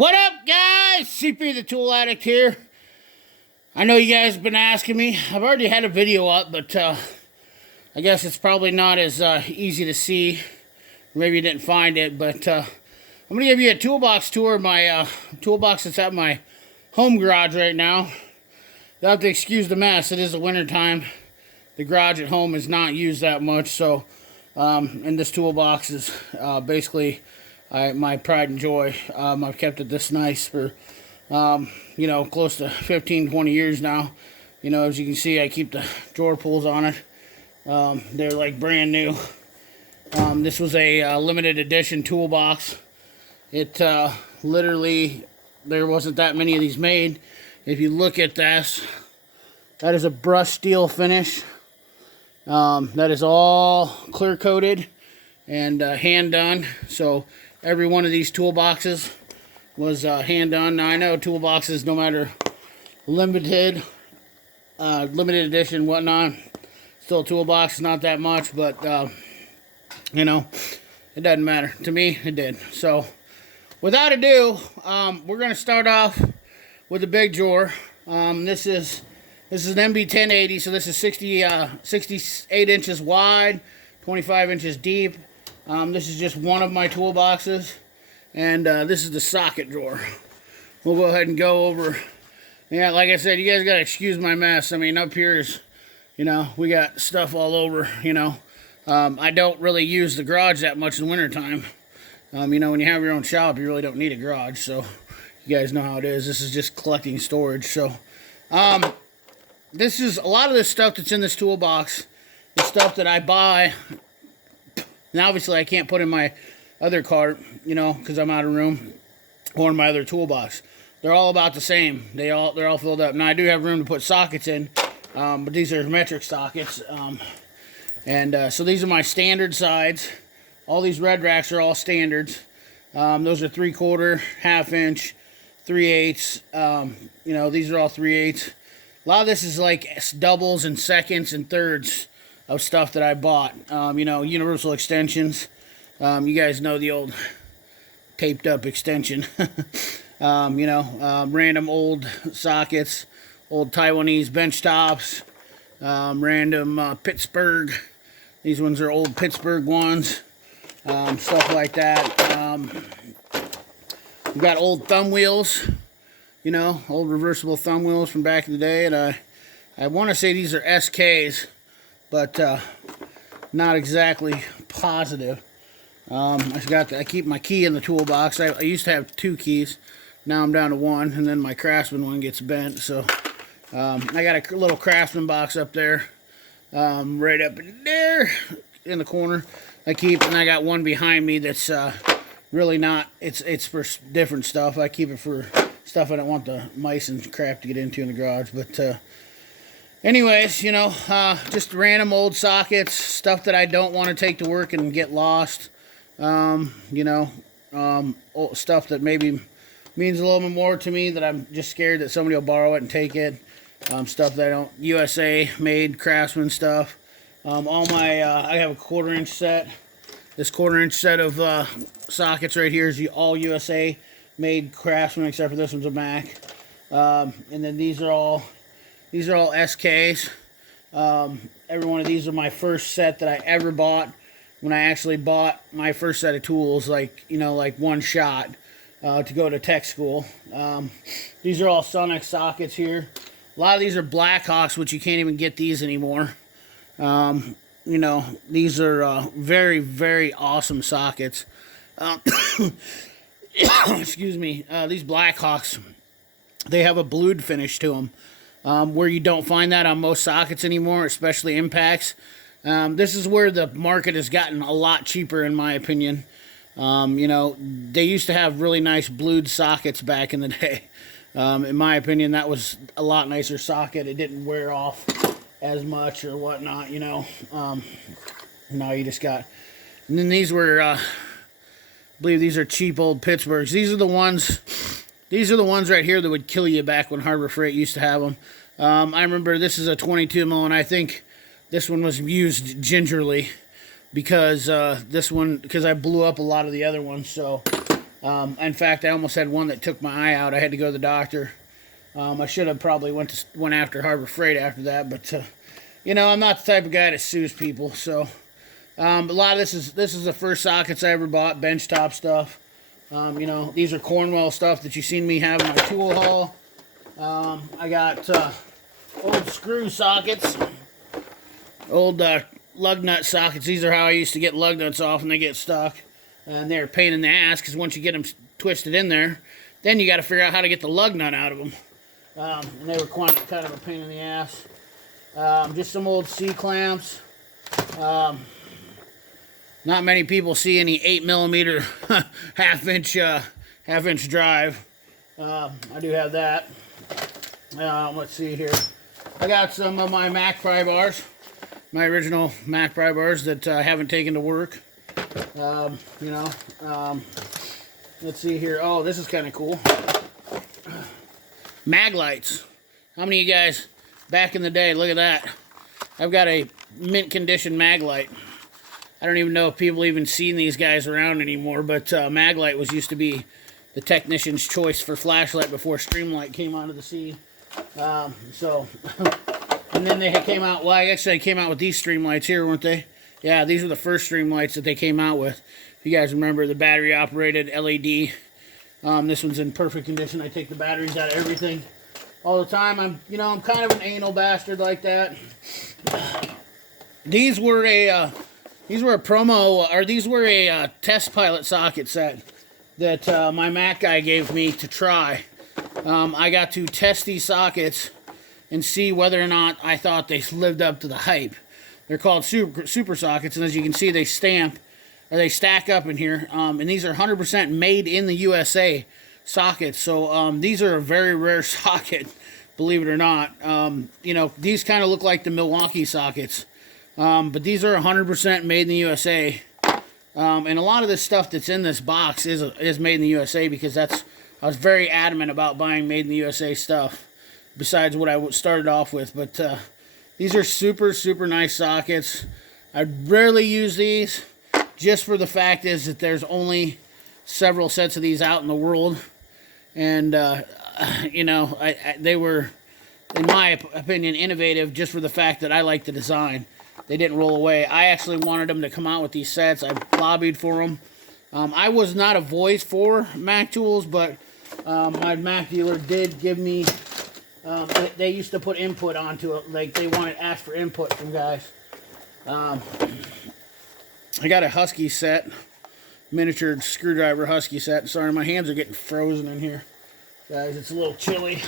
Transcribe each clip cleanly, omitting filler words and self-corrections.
What up, guys? CP the Tool Addict here. I know you guys have been asking me. I've already had a video up, but I guess it's probably not as easy to see. Maybe you didn't find it, but I'm going to give you a toolbox tour of my toolbox that's at my home garage right now. You'll have to excuse the mess. It is the winter time. The garage at home is not used that much, so and this toolbox is basically my pride and joy. I've kept it this nice for you know, close to 15-20 years now. You know, as you can see, I keep the drawer pulls on it. They're like brand new. This was a limited edition toolbox. It literally, there wasn't that many of these made. If you look at this, that is a brushed steel finish. That is all clear coated and hand done. So every one of these toolboxes was hand done. Now I know toolboxes, no matter limited edition, whatnot, still a toolbox is not that much, but you know, it doesn't matter. To me, it did. So without ado, we're gonna start off with the big drawer. This is an MB 1080, so this is 68 inches wide, 25 inches deep. This is just one of my toolboxes, and this is the socket drawer. We'll go ahead and go over. Yeah, like I said, you guys gotta excuse my mess. I mean, up here is, you know, we got stuff all over. You know, I don't really use the garage that much in the wintertime. You know, when you have your own shop, you really don't need a garage. So you guys know how it is. This is just collecting storage. So this is a lot of this stuff that's in this toolbox. The stuff that I buy. And obviously I can't put in my other cart, you know, because I'm out of room, or in my other toolbox. They're all about the same. They're all filled up. Now I do have room to put sockets in, but these are metric sockets. So these are my standard sides. All these red racks are all standards. Those are 3/4, 1/2 inch, 3/8. You know, these are all 3/8. A lot of this is like doubles and seconds and thirds of stuff that I bought. You know, universal extensions. You guys know the old taped up extension. You know, random old sockets, old Taiwanese bench tops, random Pittsburgh. These ones are old Pittsburgh ones, stuff like that. We've got old thumb wheels, you know, old reversible thumb wheels from back in the day, and I want to say these are SKs, but not exactly positive. I keep my key in the toolbox. I used to have 2 keys. Now I'm down to 1, and then my Craftsman one gets bent. So I got a little Craftsman box up there, right up in there in the corner. And I got one behind me that's really not. It's for different stuff. I keep it for stuff I don't want the mice and crap to get into in the garage. But anyways, you know, just random old sockets, stuff that I don't want to take to work and get lost. You know, stuff that maybe means a little bit more to me, that I'm just scared that somebody will borrow it and take it. Stuff that I don't, USA made Craftsman stuff. All my, I have a 1/4 inch set. This 1/4 inch set of sockets right here is all USA made Craftsman, except for this one's a Mac. And then these are all SKs. Every one of these are my first set that I ever bought. When I actually bought my first set of tools, like, you know, like one shot to go to tech school. These are all Sonex sockets here. A lot of these are Blackhawks, which you can't even get these anymore. You know, these are very, very awesome sockets. Excuse me. These Blackhawks, they have a blued finish to them, where you don't find that on most sockets anymore, especially impacts. This is where the market has gotten a lot cheaper, in my opinion. You know, they used to have really nice blued sockets back in the day. In my opinion, that was a lot nicer socket. It didn't wear off as much or whatnot, you know. Now you just got... And then these were, I believe these are cheap old Pittsburghs. These are the ones right here that would kill you back when Harbor Freight used to have them. I remember this is a 22 mil, and I think this one was used gingerly, because because I blew up a lot of the other ones. So In fact, I almost had one that took my eye out. I had to go to the doctor. I should have probably went after Harbor Freight after that, but you know, I'm not the type of guy that sues people. So a lot of this is the first sockets I ever bought, benchtop stuff. You know, these are Cornwell stuff that you've seen me have in my tool haul. I got old screw sockets, old lug nut sockets. These are how I used to get lug nuts off when they get stuck. And they're a pain in the ass because once you get them twisted in there, then you got to figure out how to get the lug nut out of them. And they were kind of a pain in the ass. Just some old C-clamps. Not many people see any 8mm half-inch drive. I do have that. Let's see here. I got some of my Mac pry bars, my original Mac pry bars that I haven't taken to work. You know, let's see here. Oh, this is kind of cool. Mag lights. How many of you guys back in the day? Look at that. I've got a mint condition mag light. I don't even know if people even seen these guys around anymore, but Maglite used to be the technician's choice for flashlight before Streamlight came onto the scene. So, and then they came out, well, actually they came out with these Streamlights here, weren't they? Yeah, these were the first Streamlights that they came out with. If you guys remember, the battery operated LED. This one's in perfect condition. I take the batteries out of everything all the time. I'm kind of an anal bastard like that. These were a test pilot socket set that my Mac guy gave me to try. I got to test these sockets and see whether or not I thought they lived up to the hype. They're called super sockets, and as you can see, they stack up in here. And these are 100% made in the USA sockets. So these are a very rare socket, believe it or not. You know, these kind of look like the Milwaukee sockets. But these are 100% made in the USA. And a lot of this stuff that's in this box is made in the USA because I was very adamant about buying made in the USA stuff, besides what I started off with. But these are super, super nice sockets. I rarely use these, just for the fact is that there's only several sets of these out in the world. And, you know, they were, in my opinion, innovative just for the fact that I like the design. They didn't roll away. I actually wanted them to come out with these sets. I lobbied for them. I was not a voice for Mac tools, but my Mac dealer did give me, they used to put input onto it. Like, they asked for input from guys. I got a Husky set, miniature screwdriver Husky set. Sorry, my hands are getting frozen in here. Guys, it's a little chilly.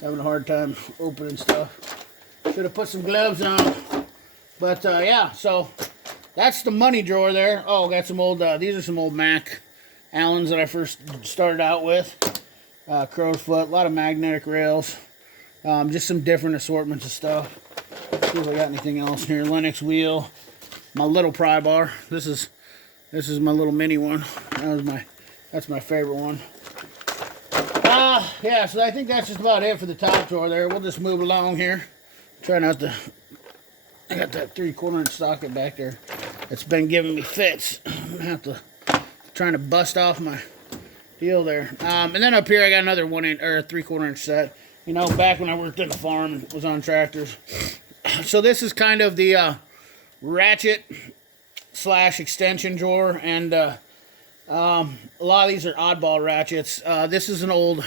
Having a hard time opening stuff. Should have put some gloves on. But, yeah, so that's the money drawer there. Oh, got some old, these are some old Mac Allens that I first started out with. Crow's foot, a lot of magnetic rails. Just some different assortments of stuff. Let's see if I got anything else here. Lennox wheel. My little pry bar. This is my little mini one. That's my favorite one. Yeah, so I think that's just about it for the top drawer there. We'll just move along here. Try not to... I got that 3/4 inch socket back there. It's been giving me fits. I'm gonna have to trying to bust off my deal there. And then up here I got another 3/4 inch set. You know, back when I worked at the farm and was on tractors. So this is kind of the ratchet / extension drawer, and a lot of these are oddball ratchets. This is an old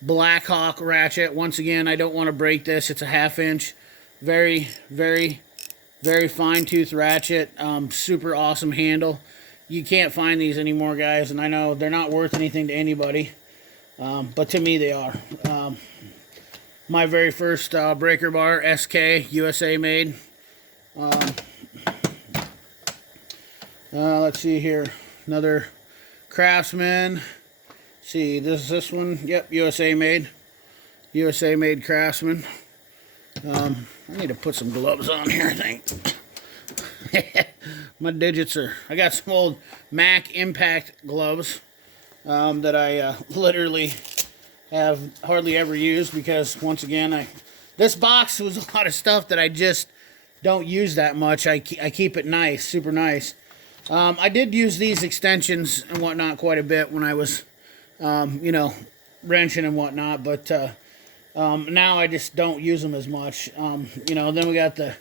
Blackhawk ratchet. Once again, I don't want to break this. It's a 1/2 inch. Very, very, very fine tooth ratchet. Super awesome handle. You can't find these anymore, guys, and I know they're not worth anything to anybody, but to me they are. My very first breaker bar, SK, USA made. Let's see here. Another Craftsman. See, this one. Yep, USA made. USA made Craftsman. I need to put some gloves on here, I think. My digits are... I got some old Mac Impact gloves that I literally have hardly ever used because, once again, this box was a lot of stuff that I just don't use that much. I keep it nice, super nice. I did use these extensions and whatnot quite a bit when I was, you know, wrenching and whatnot, but now I just don't use them as much. You know, then we got the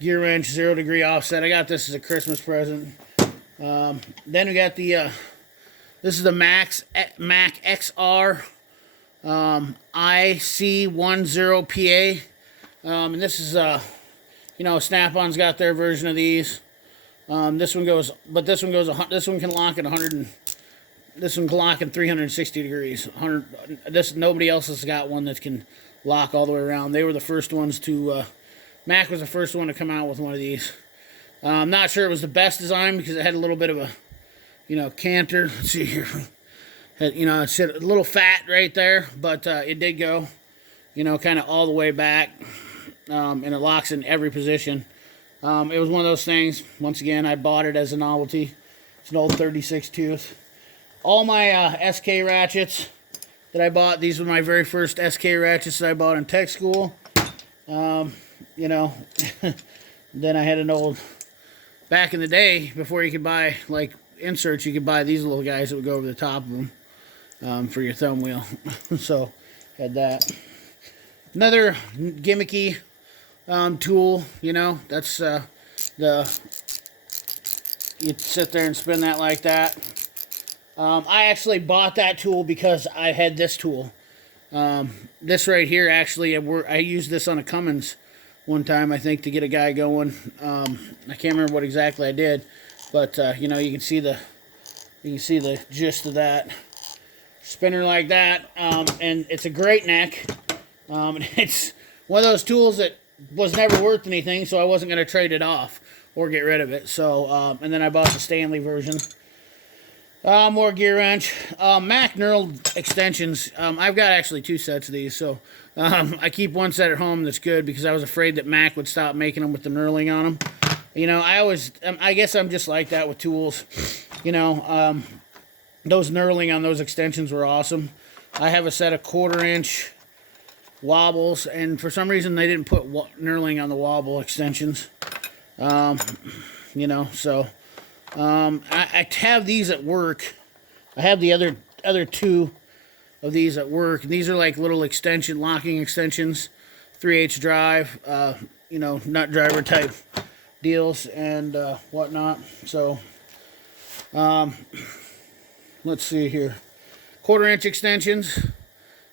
gear wrench 0 degree offset. I got this as a Christmas present. Then we got the, this is the Mac XR IC10PA. And this is, you know, Snap-on's got their version of these. This one goes, but this one can lock at 100 and, this one can lock at 360 degrees. 100, nobody else has got one that can lock all the way around. They were the first ones to, Mac was the first one to come out with one of these. I'm not sure it was the best design because it had a little bit of a, you know, canter. Let's see here. You know, it's a little fat right there, but it did go, you know, kind of all the way back, and it locks in every position. It was one of those things. Once again, I bought it as a novelty. It's an old 36 tooth. All my SK ratchets that I bought, these were my very first SK ratchets that I bought in tech school. You know, then I had an old, back in the day, before you could buy, like, inserts, you could buy these little guys that would go over the top of them for your thumb wheel. So, had that. Another gimmicky tool, you know, that's you'd sit there and spin that like that. I actually bought that tool because I had this tool. This right here, actually, I used this on a Cummins one time, I think, to get a guy going. I can't remember what exactly I did, but you know, you can see the gist of that. Spinner like that, and it's a great neck. It's one of those tools that was never worth anything, so I wasn't going to trade it off or get rid of it. So, and then I bought the Stanley version. More gear wrench. Mac knurled extensions. I've got actually 2 sets of these, so I keep one set at home that's good because I was afraid that Mac would stop making them with the knurling on them. You know, I guess I'm just like that with tools. You know, those knurling on those extensions were awesome. I have a set of 1/4 inch wobbles, and for some reason they didn't put knurling on the wobble extensions. You know, so I have these at work. I have the other 2 of these at work, and these are like little locking extensions, 3/8 drive, you know, nut driver type deals and whatnot. So let's see here, 1/4 inch extensions.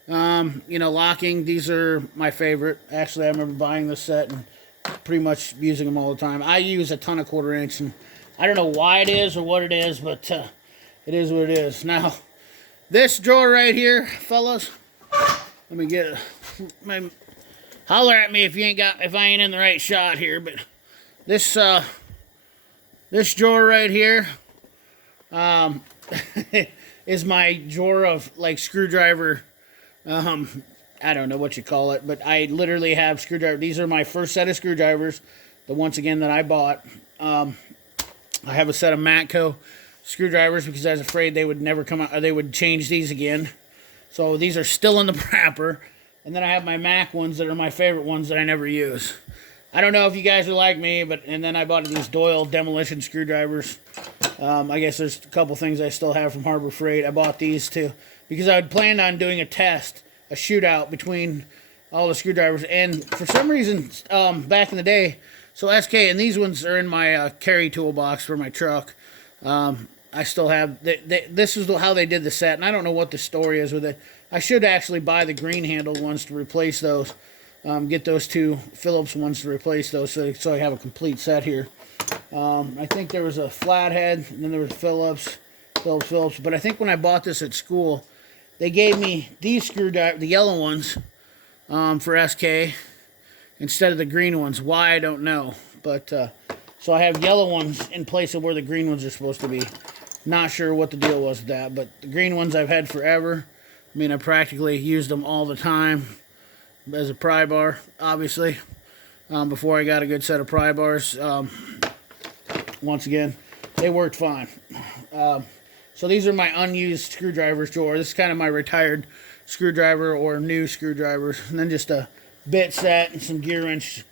You know, locking, these are my favorite. Actually, I remember buying this set and pretty much using them all the time. I use a ton of 1/4 inch, and I don't know why it is or what it is, but it is what it is. Now, this drawer right here, fellas, let me get it. Holler at me if I ain't in the right shot here, but this this drawer right here is my drawer of like screwdriver. I don't know what you call it, but I literally have screwdriver. These are my first set of screwdrivers, the once again that I bought. I have a set of Matco screwdrivers because I was afraid they would never come out, or they would change these again. So these are still in the wrapper. And then I have my Mac ones that are my favorite ones that I never use. I don't know if you guys are like me, and then I bought these Doyle demolition screwdrivers. I guess there's a couple things I still have from Harbor Freight. I bought these too because I had planned on doing a test, a shootout between all the screwdrivers. And for some reason, back in the day, so SK, and these ones are in my carry toolbox for my truck. I still have, this is how they did the set, and I don't know what the story is with it. I should actually buy the green handled ones to replace those. Get those 2 Phillips ones to replace those so I have a complete set here. I think there was a flathead, and then there was Phillips. But I think when I bought this at school, they gave me these screwdrivers, the yellow ones, for SK, instead of the green ones. Why, I don't know. But, so I have yellow ones in place of where the green ones are supposed to be. Not sure what the deal was with that, but the green ones I've had forever. I mean, I practically used them all the time as a pry bar, obviously, before I got a good set of pry bars. Once again, they worked fine. So these are my unused screwdrivers drawer. This is kind of my retired screwdriver or new screwdrivers. And then just a bit set and some gear wrench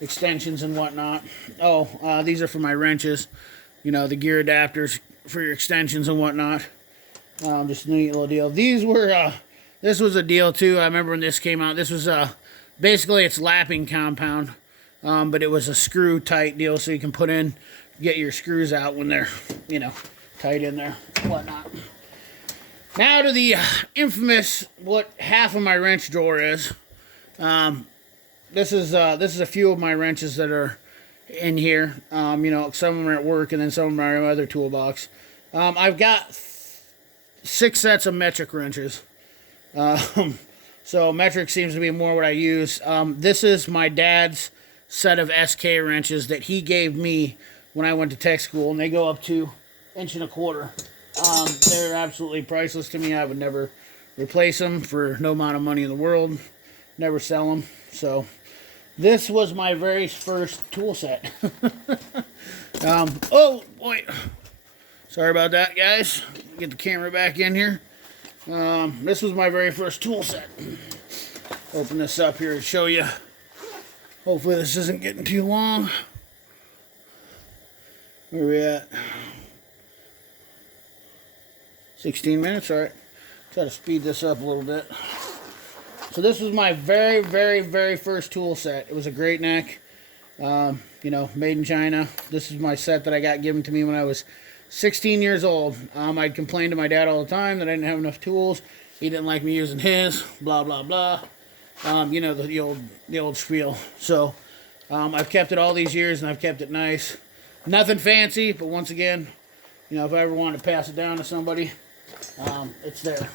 extensions and whatnot. Oh, these are for my wrenches. you know, the gear adapters for your extensions and whatnot. Just a neat little deal. These were, this was a deal too. I remember when this came out. This was, basically it's lapping compound, but it was a screw tight deal, so you can put in, get your screws out when they're, you know, tight in there, whatnot. Now to the infamous, what half of my wrench drawer is. This is a few of my wrenches that are in here. You know, some of them are at work, and then some of them are in my other toolbox. I've got 6 sets of metric wrenches. So metric seems to be more what I use. This is my dad's set of SK wrenches that he gave me when I went to tech school, and they go up to 1.25 inches. They're absolutely priceless to me. I would never replace them for no amount of money in the world. Never sell them. So this was my very first tool set. Oh boy, sorry about that, guys. Get the camera back in here. This was my very first tool set. Open this up here to show you. Hopefully this isn't getting too long. Where are we at? 16 minutes, all right. Try to speed this up a little bit. So this was my very, very, very first tool set. It was a great neck, you know, made in China. This is my set that I got given to me when I was 16 years old. I'd complain to my dad all the time that I didn't have enough tools. He didn't like me using his, blah, blah, blah. You know, the old spiel. So I've kept it all these years, and I've kept it nice. Nothing fancy, but once again, you know, if I ever wanted to pass it down to somebody, it's there.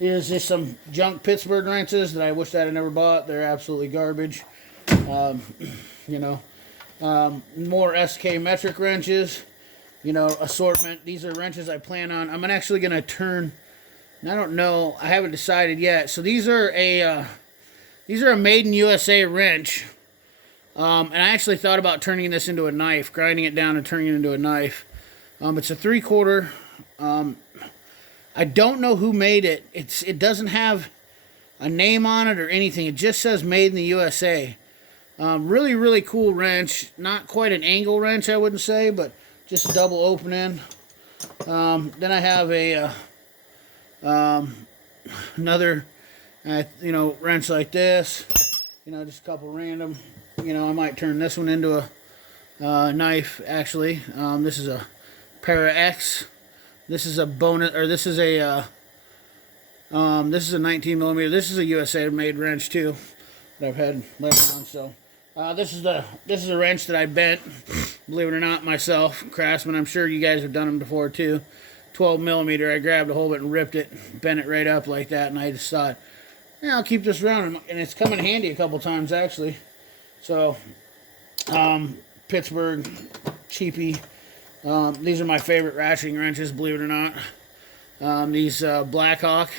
Here's just some junk Pittsburgh wrenches that I wish I'd have never bought. They're absolutely garbage. You know, more SK metric wrenches. You know, assortment. These are wrenches I plan on. I'm actually going to turn. I don't know. I haven't decided yet. So these are a made in USA wrench. And I actually thought about turning this into a knife, grinding it down and turning it into a knife. It's a 3/4. I don't know who made it. It doesn't have a name on it or anything. It just says made in the USA. Really, really cool wrench. Not quite an angle wrench, I wouldn't say, but just a double opening. Then I have a another, you know, wrench like this. You know, just a couple random. You know, I might turn this one into a knife. Actually, this is a Para X. This is a bonus, or this is a 19 millimeter. This is a USA made wrench too that I've had laying on. So this is a wrench that I bent, believe it or not, myself, Craftsman. I'm sure you guys have done them before too. 12 millimeter. I grabbed a hold of it and ripped it, bent it right up like that, and I just thought, yeah, I'll keep this around, and it's come in handy a couple times actually. So Pittsburgh, cheapy. These are my favorite ratcheting wrenches, believe it or not. These Blackhawk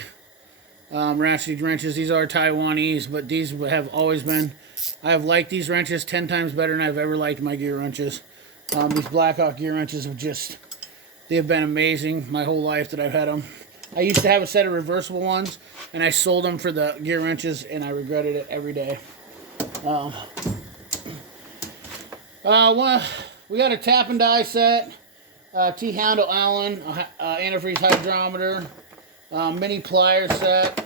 ratcheting wrenches, these are Taiwanese, but these have always been, I have liked these wrenches 10 times better than I've ever liked my gear wrenches. These Blackhawk gear wrenches have just, they have been amazing my whole life that I've had them. I used to have a set of reversible ones, and I sold them for the gear wrenches, and I regretted it every day. We got a tap and die set, T-handle Allen, antifreeze hydrometer, mini plier set.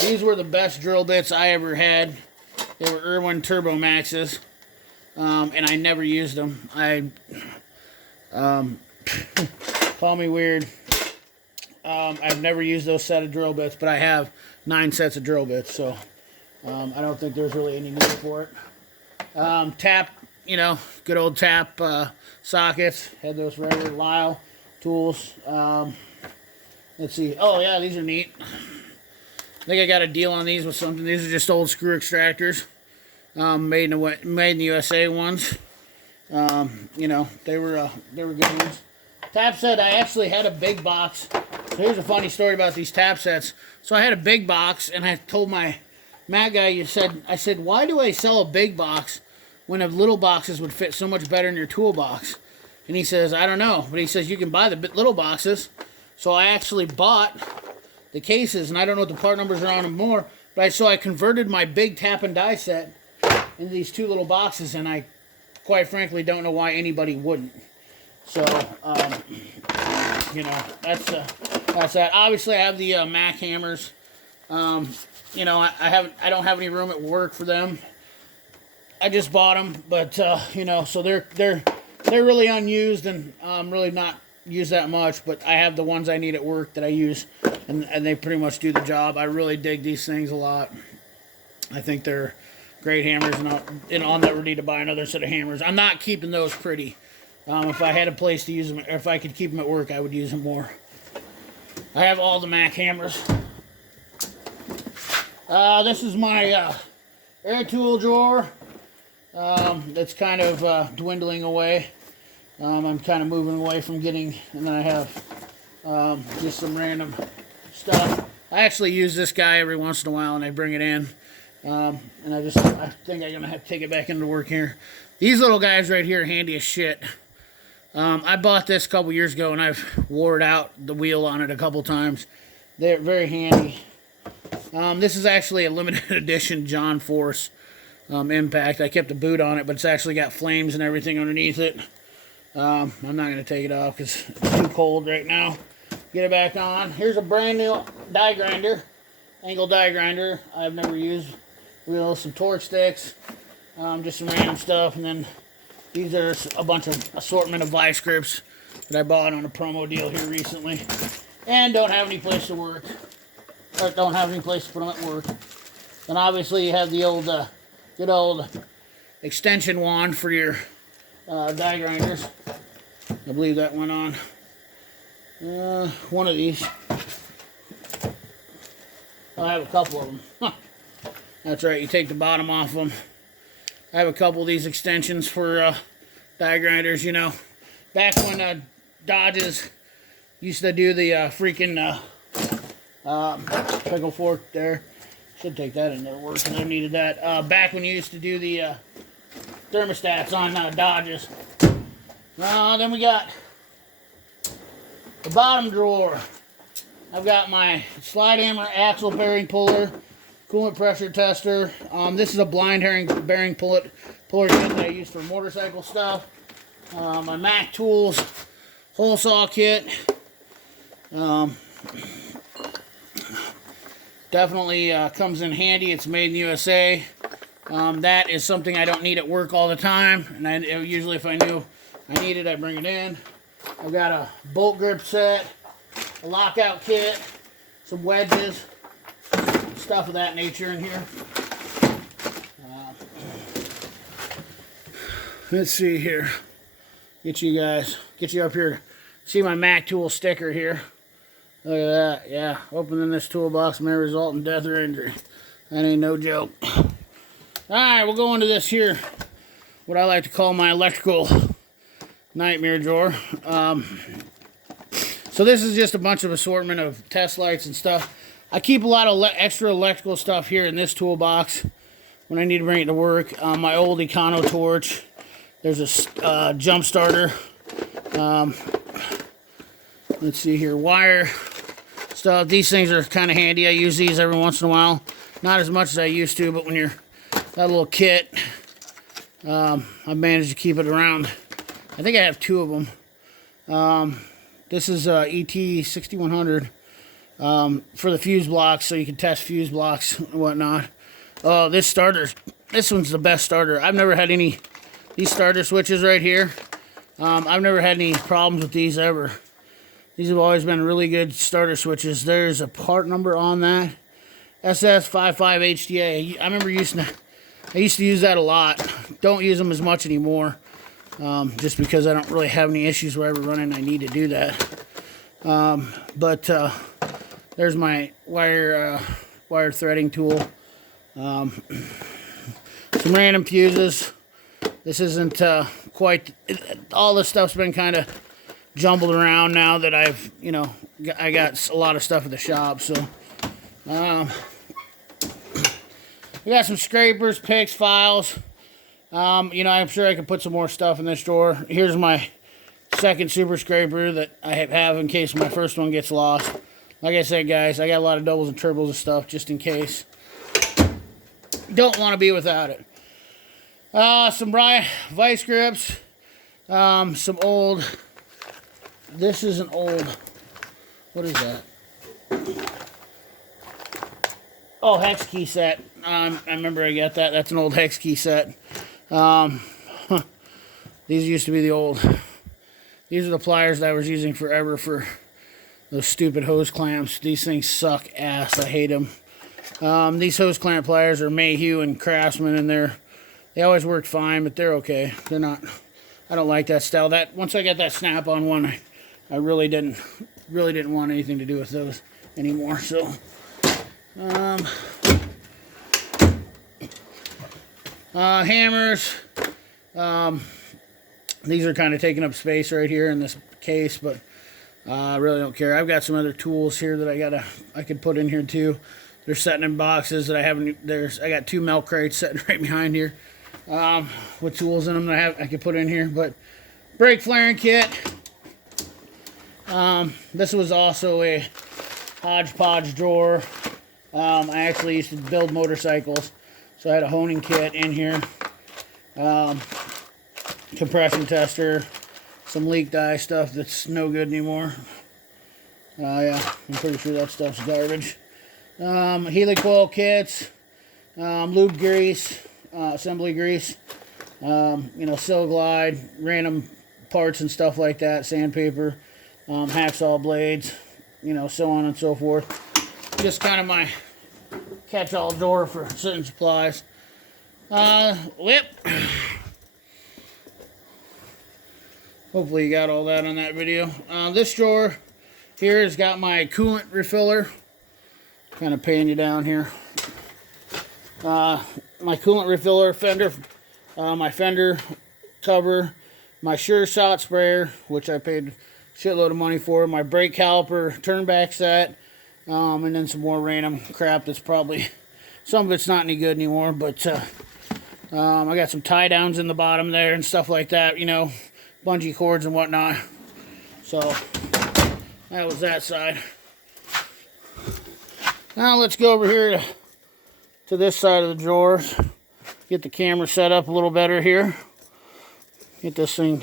These were the best drill bits I ever had. They were Irwin Turbo Maxes, and I never used them. Call me weird. I've never used those set of drill bits, but I have 9 sets of drill bits, so I don't think there's really any need for it. Tap, you know, good old tap sockets. Had those right here. Lyle tools. Let's see. Oh yeah, these are neat. I think I got a deal on these with something. These are just old screw extractors, made in the USA ones. You know, they were good ones. Tap set. I actually had a big box. So here's a funny story about these tap sets. So I had a big box, and I told my Matt guy, I said, why do I sell a big box when the little boxes would fit so much better in your toolbox? And he says, I don't know. But he says, you can buy the little boxes. So I actually bought the cases, and I don't know what the part numbers are on them more, but so I converted my big tap and die set into these 2 little boxes, and I quite frankly, don't know why anybody wouldn't. So, you know, that's that. Obviously, I have the Mac hammers. You know, I don't have any room at work for them. I just bought them, but you know, so they're really unused and really not used that much. But I have the ones I need at work that I use, and they pretty much do the job. I really dig these things a lot. I think they're great hammers, and I'll never need to buy another set of hammers. I'm not keeping those pretty. If I had a place to use them, or if I could keep them at work, I would use them more. I have all the Mac hammers. This is my air tool drawer. That's kind of dwindling away. I'm kind of moving away from getting, and then I have just some random stuff. I actually use this guy every once in a while, and I bring it in. And I think I'm gonna have to take it back into work here. These little guys right here are handy as shit. I bought this a couple years ago, and I've wore out the wheel on it a couple times. They're very handy. This is actually a limited edition John Force Impact. I kept a boot on it, but it's actually got flames and everything underneath it. I'm not going to take it off because it's too cold right now. Get it back on. Here's a brand new die grinder, angle die grinder I've never used. Wheels, some torque sticks, just some random stuff, and then these are a bunch of assortment of vice grips that I bought on a promo deal here recently, and don't have any place to work, or don't have any place to put them at work. Then obviously you have the old, good old extension wand for your die grinders. I believe that went on one of these. I have a couple of them. Huh. That's right, you take the bottom off them. I have a couple of these extensions for die grinders, you know. Back when Dodges used to do the freaking pickle fork there. Should take that in there work, because I needed that. Back when you used to do the thermostats on Dodges. Then we got the bottom drawer. I've got my slide hammer axle bearing puller, coolant pressure tester. This is a blind bearing puller kit that I use for motorcycle stuff. My Mac Tools hole saw kit. Definitely comes in handy. It's made in the USA. That is something I don't need at work all the time, and usually if I knew I need it, I bring it in. I've got a bolt grip set, a lockout kit, some wedges, stuff of that nature in here. Let's see here. Get you up here. See my Mac Tool sticker here. Look at that. Yeah, opening this toolbox may result in death or injury. That ain't no joke. Alright, we'll go into this here, what I like to call my electrical nightmare drawer. So this is just a bunch of assortment of test lights and stuff. I keep a lot of extra electrical stuff here in this toolbox when I need to bring it to work. My old Econo torch. There's a jump starter. Let's see here, wire stuff. These things are kind of handy. I use these every once in a while. Not as much as I used to, but when you're that little kit, I managed to keep it around. I think I have two of them. This is ET6100 for the fuse blocks, so you can test fuse blocks and whatnot. Oh, this one's the best starter. I've never had these starter switches right here. I've never had any problems with these ever. These have always been really good starter switches. There's a part number on that. SS55HDA. I remember I used to use that a lot. Don't use them as much anymore. Just because I don't really have any issues where I run and I need to do that. There's my wire threading tool. Some random fuses. This isn't quite, all this stuff's been kind of jumbled around now that I got a lot of stuff at the shop. So we got some scrapers, picks, files. I'm sure I could put some more stuff in this drawer. Here's my second super scraper that I have in case my first one gets lost. Like I said, guys, I got a lot of doubles and triples of stuff just in case. Don't want to be without it. Some vice grips. Some old. This is an old. What is that? Oh, hex key set. I remember I got that. That's an old hex key set. These used to be the old. These are the pliers that I was using forever for those stupid hose clamps. These things suck ass. I hate them. These hose clamp pliers are Mayhew and Craftsman, and they always worked fine, but they're okay. They're not. I don't like that style. Once I got that snap-on one, I really didn't want anything to do with those anymore. So, hammers. These are kind of taking up space right here in this case, but I really don't care. I've got some other tools here that I could put in here too. They're sitting in boxes that I haven't. I got 2 milk crates sitting right behind here with tools in them that I could put in here. But brake flaring kit. This was also a hodgepodge drawer. I actually used to build motorcycles, so I had a honing kit in here. Compression tester, some leak dye stuff that's no good anymore. Yeah, I'm pretty sure that stuff's garbage. Helicoil kits, lube grease, assembly grease, Sil Glide, random parts and stuff like that, sandpaper, hacksaw blades, so on and so forth. Just kind of my catch-all drawer for certain supplies. Whip. Hopefully you got all that on that video. This drawer here has got my coolant refiller. Kind of paying you down here. My coolant refiller, fender, my fender cover, my Sure Shot sprayer, which I paid a shitload of money for, my brake caliper turn back set, and then some more random crap that's probably, some of it's not any good anymore, but I got some tie downs in the bottom there and stuff like that, bungee cords and whatnot. So that was that side. Now let's go over here to this side of the drawers. Get the camera set up a little better here. Get this thing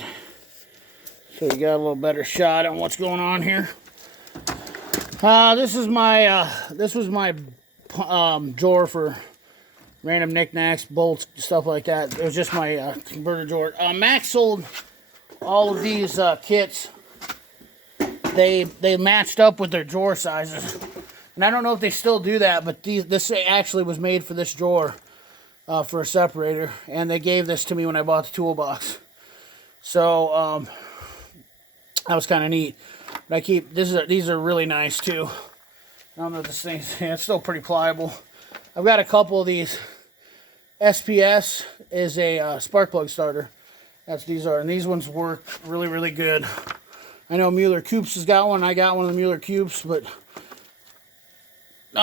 so you got a little better shot on what's going on here. This was my drawer for random knickknacks, bolts, stuff like that. It was just my converter drawer. Max sold all of these kits. They matched up with their drawer sizes. And I don't know if they still do that, but this actually was made for this drawer for a separator. And they gave this to me when I bought the toolbox. So that was kind of neat. But these are really nice too. I don't know if this thing's, it's still pretty pliable. I've got a couple of these. SPS is a spark plug starter. These are, and these ones work really, really good. I know Mueller Coops has got one. I got one of the Mueller Coops, but